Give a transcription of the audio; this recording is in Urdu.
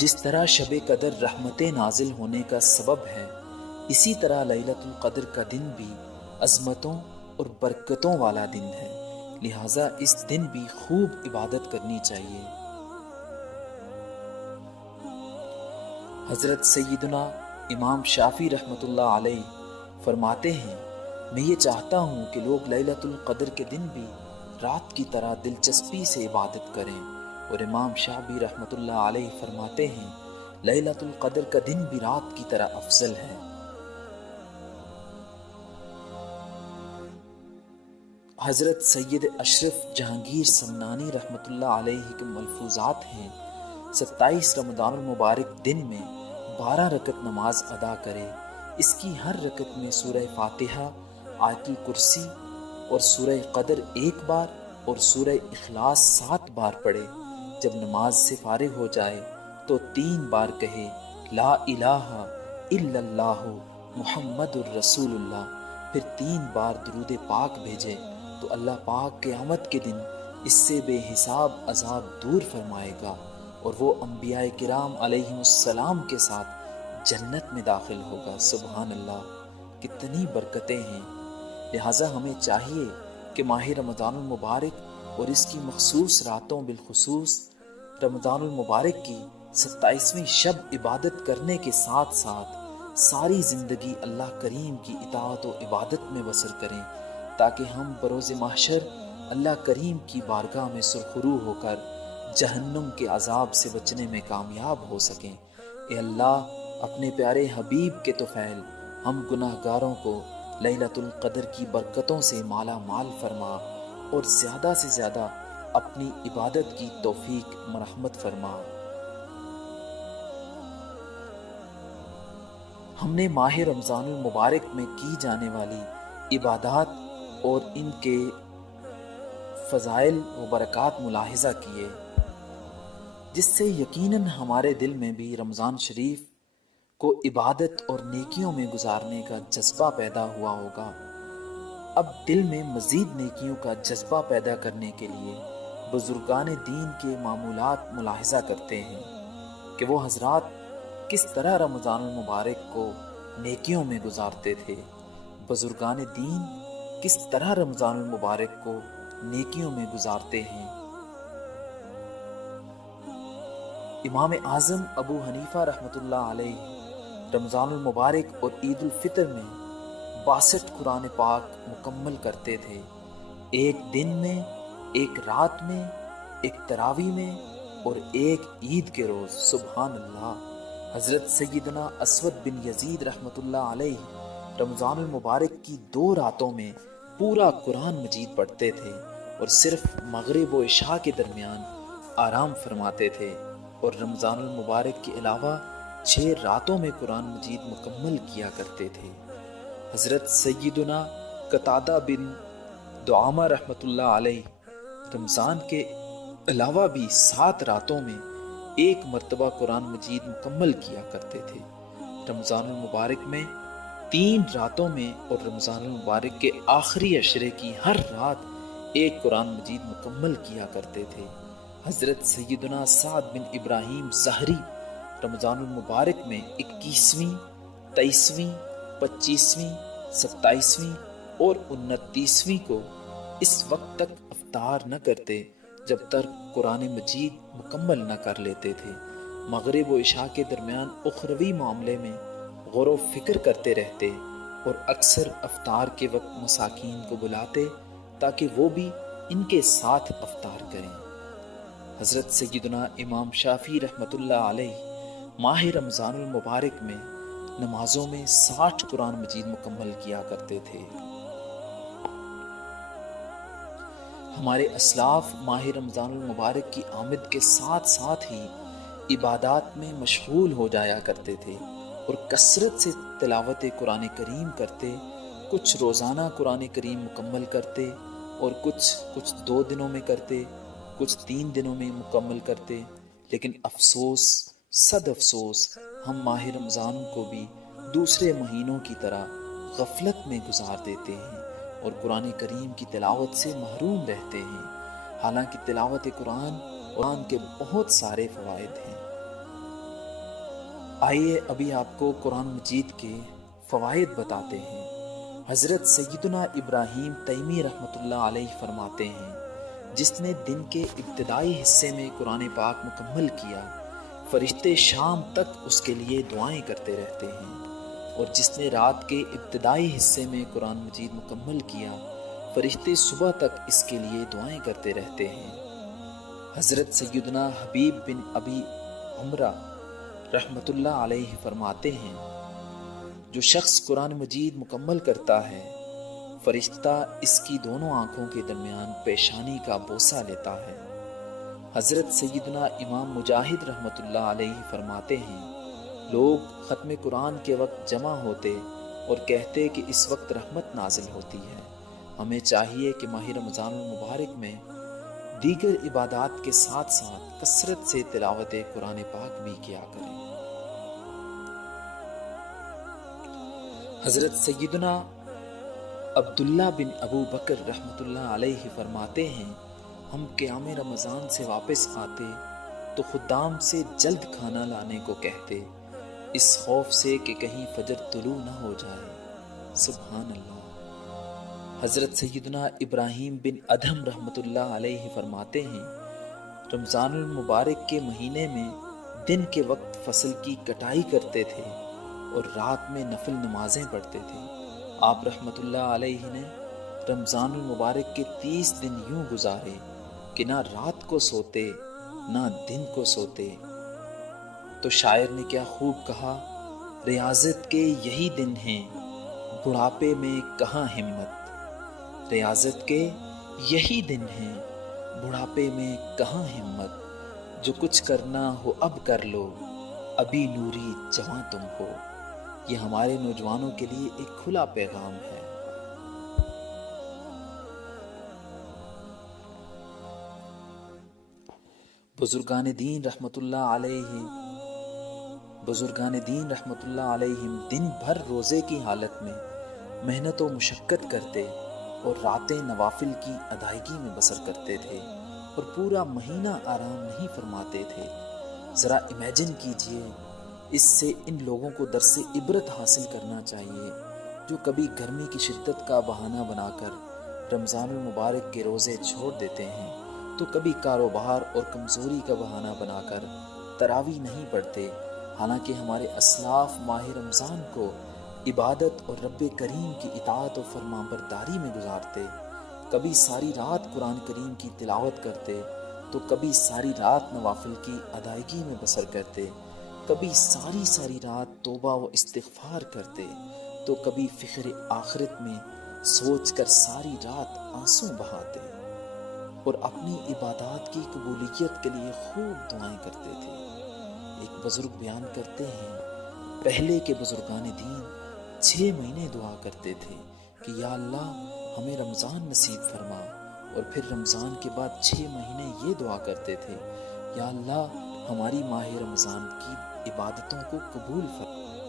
جس طرح شب قدر رحمتیں نازل ہونے کا سبب ہے، اسی طرح لیلۃ القدر کا دن بھی عظمتوں اور برکتوں والا دن ہے، لہٰذا اس دن بھی خوب عبادت کرنی چاہیے۔ حضرت سیدنا امام شافعی رحمۃ اللہ علیہ فرماتے ہیں، میں یہ چاہتا ہوں کہ لوگ لیلۃ القدر کے دن بھی رات کی طرح دلچسپی سے عبادت کریں، اور امام شافعی رحمۃ اللہ علیہ فرماتے ہیں، لیلۃ القدر کا دن بھی رات کی طرح افضل ہے۔ حضرت سید اشرف جہانگیر سمنانی رحمۃ اللہ علیہ کے ملفوظات ہیں، 27 رمضان المبارک دن میں 12 رکعت نماز ادا کرے، اس کی ہر رکعت میں سورہ فاتحہ، آیت الکرسی اور سورہ قدر 1 بار اور سورہ اخلاص 7 بار پڑھے۔ جب نماز سے فارغ ہو جائے تو 3 بار کہے، لا الہ الا اللہ محمد الرسول اللہ، پھر 3 بار درود پاک بھیجے تو اللہ پاک قیامت کے دن اس سے بے حساب عذاب دور فرمائے گا، اور وہ انبیاء کرام علیہم السلام کے ساتھ جنت میں داخل ہوگا۔ سبحان اللہ، کتنی برکتیں ہیں۔ لہٰذا ہمیں چاہیے کہ ماہ رمضان المبارک اور اس کی مخصوص راتوں، بالخصوص رمضان المبارک کی 27ویں شب عبادت کرنے کے ساتھ ساتھ ساری زندگی اللہ کریم کی اطاعت و عبادت میں بسر کریں، تاکہ ہم بروز محشر اللہ کریم کی بارگاہ میں سرخرو ہو کر جہنم کے عذاب سے بچنے میں کامیاب ہو سکیں۔ اے اللہ، اپنے پیارے حبیب کے طفیل ہم گناہ گاروں کو لیلۃ القدر کی برکتوں سے مالا مال فرما، اور زیادہ سے زیادہ اپنی عبادت کی توفیق مرحمت فرما۔ ہم نے ماہ رمضان المبارک میں کی جانے والی عبادات اور ان کے فضائل و برکات ملاحظہ کیے، جس سے یقیناً ہمارے دل میں بھی رمضان شریف کو عبادت اور نیکیوں میں گزارنے کا جذبہ پیدا ہوا ہوگا۔ اب دل میں مزید نیکیوں کا جذبہ پیدا کرنے کے لیے بزرگان دین کے معمولات ملاحظہ کرتے ہیں کہ وہ حضرات کس طرح رمضان المبارک کو نیکیوں میں گزارتے تھے۔ بزرگان دین کس طرح رمضان المبارک کو نیکیوں میں گزارتے ہیں۔ امام اعظم ابو حنیفہ رحمۃ اللہ علیہ رمضان المبارک اور عید الفطر میں 62 قرآن پاک مکمل کرتے تھے، ایک دن میں، ایک رات میں، ایک تراویح میں اور ایک عید کے روز۔ سبحان اللہ۔ حضرت سیدنا اسود بن یزید رحمۃ اللہ علیہ رمضان المبارک کی 2 راتوں میں پورا قرآن مجید پڑھتے تھے، اور صرف مغرب و عشاء کے درمیان آرام فرماتے تھے، اور رمضان المبارک کے علاوہ 6 راتوں میں قرآن مجید مکمل کیا کرتے تھے۔ حضرت سیدنا قتادہ بن دعامہ رحمۃ اللہ علیہ رمضان کے علاوہ بھی 7 راتوں میں 1 مرتبہ قرآن مجید مکمل کیا کرتے تھے۔ رمضان المبارک میں 3 راتوں میں اور رمضان المبارک کے آخری عشرے کی ہر رات 1 قرآن مجید مکمل کیا کرتے تھے۔ حضرت سیدنا سعد بن ابراہیم سحری رمضان المبارک میں 21ویں، 23ویں، 25ویں، 27ویں اور 29ویں کو اس وقت تک افطار نہ کرتے جب تک قرآن مجید مکمل نہ کر لیتے تھے۔ مغرب و عشاء کے درمیان اخروی معاملے میں غور و فکر کرتے رہتے، اور اکثر افطار کے وقت مساکین کو بلاتے تاکہ وہ بھی ان کے ساتھ افطار کریں۔ حضرت سیدنا امام شافعی رحمۃ اللہ علیہ ماہ رمضان المبارک میں نمازوں میں 60 قرآن مجید مکمل کیا کرتے تھے۔ ہمارے اسلاف ماہ رمضان المبارک کی آمد کے ساتھ ساتھ ہی عبادات میں مشغول ہو جایا کرتے تھے، اور کثرت سے تلاوت قرآن کریم کرتے، کچھ روزانہ قرآن کریم مکمل کرتے، اور کچھ 2 دنوں میں کرتے، کچھ 3 دنوں میں مکمل کرتے۔ لیکن افسوس، صد افسوس، ہم ماہ رمضان کو بھی دوسرے مہینوں کی طرح غفلت میں گزار دیتے ہیں اور قرآن کریم کی تلاوت سے محروم رہتے ہیں، حالانکہ تلاوت قرآن کے بہت سارے فوائد ہیں۔ آئیے ابھی آپ کو قرآن مجید کے فوائد بتاتے ہیں۔ حضرت سیدنا ابراہیم تیمی رحمۃ اللہ علیہ فرماتے ہیں، جس نے دن کے ابتدائی حصے میں قرآن پاک مکمل کیا، فرشتے شام تک اس کے لیے دعائیں کرتے رہتے ہیں، اور جس نے رات کے ابتدائی حصے میں قرآن مجید مکمل کیا، فرشتے صبح تک اس کے لیے دعائیں کرتے رہتے ہیں۔ حضرت سیدنا حبیب بن ابی عمرہ رحمۃ اللہ علیہ فرماتے ہیں، جو شخص قرآن مجید مکمل کرتا ہے، فرشتہ اس کی دونوں آنکھوں کے درمیان پیشانی کا بوسہ لیتا ہے۔ حضرت سیدنا امام مجاہد رحمۃ اللہ علیہ فرماتے ہیں، لوگ ختم قرآن کے وقت جمع ہوتے اور کہتے کہ اس وقت رحمت نازل ہوتی ہے۔ ہمیں چاہیے کہ ماہ رمضان المبارک میں دیگر عبادات کے ساتھ ساتھ کثرت سے تلاوت قرآن پاک بھی کیا کریں۔ حضرت سیدنا عبداللہ بن ابو بکر رحمۃ اللہ علیہ فرماتے ہیں، ہم قیام رمضان سے واپس آتے تو خدام سے جلد کھانا لانے کو کہتے، اس خوف سے کہ کہیں فجر طلوع نہ ہو جائے۔ سبحان اللہ۔ حضرت سیدنا ابراہیم بن ادہم رحمۃ اللہ علیہ فرماتے ہیں، رمضان المبارک کے مہینے میں دن کے وقت فصل کی کٹائی کرتے تھے اور رات میں نفل نمازیں پڑھتے تھے۔ آپ رحمۃ اللہ علیہ نے رمضان المبارک کے 30 دن یوں گزارے کہ نہ رات کو سوتے نہ دن کو سوتے۔ تو شاعر نے کیا خوب کہا، ریاضت کے یہی دن ہیں، بڑھاپے میں کہاں ہمت۔ ریاضت کے یہی دن ہیں، بڑھاپے میں کہاں ہمت۔ جو کچھ کرنا ہو اب کر لو، ابھی نوری جواں تم ہو۔ یہ ہمارے نوجوانوں کے لیے ایک کھلا پیغام ہے۔ بزرگان دین رحمت اللہ علیہ دن بھر روزے کی حالت میں محنت و مشقت کرتے اور راتیں نوافل کی ادائیگی میں بسر کرتے تھے اور پورا مہینہ آرام نہیں فرماتے تھے۔ ذرا امیجن کیجئے، اس سے ان لوگوں کو درس عبرت حاصل کرنا چاہیے جو کبھی گرمی کی شدت کا بہانہ بنا کر رمضان المبارک کے روزے چھوڑ دیتے ہیں، تو کبھی کاروبار اور کمزوری کا بہانہ بنا کر تراویح نہیں پڑھتے، حالانکہ ہمارے اسلاف ماہ رمضان کو عبادت اور رب کریم کی اطاعت و فرمانبرداری میں گزارتے۔ کبھی ساری رات قرآن کریم کی تلاوت کرتے تو کبھی ساری رات نوافل کی ادائیگی میں بسر کرتے، کبھی ساری رات توبہ و استغفار کرتے تو کبھی فکر آخرت میں سوچ کر ساری رات آنسو بہاتے اور اپنی عبادات کی قبولیت کے لیے خوب دعائیں کرتے تھے۔ ایک بزرگ بیان کرتے ہیں، پہلے کے بزرگان دین 6 مہینے دعا کرتے تھے کہ یا اللہ ہمیں رمضان نصیب فرما، اور پھر رمضان کے بعد 6 مہینے یہ دعا کرتے تھے، یا اللہ ہماری ماہ رمضان کی عبادتوں کو قبول فرما۔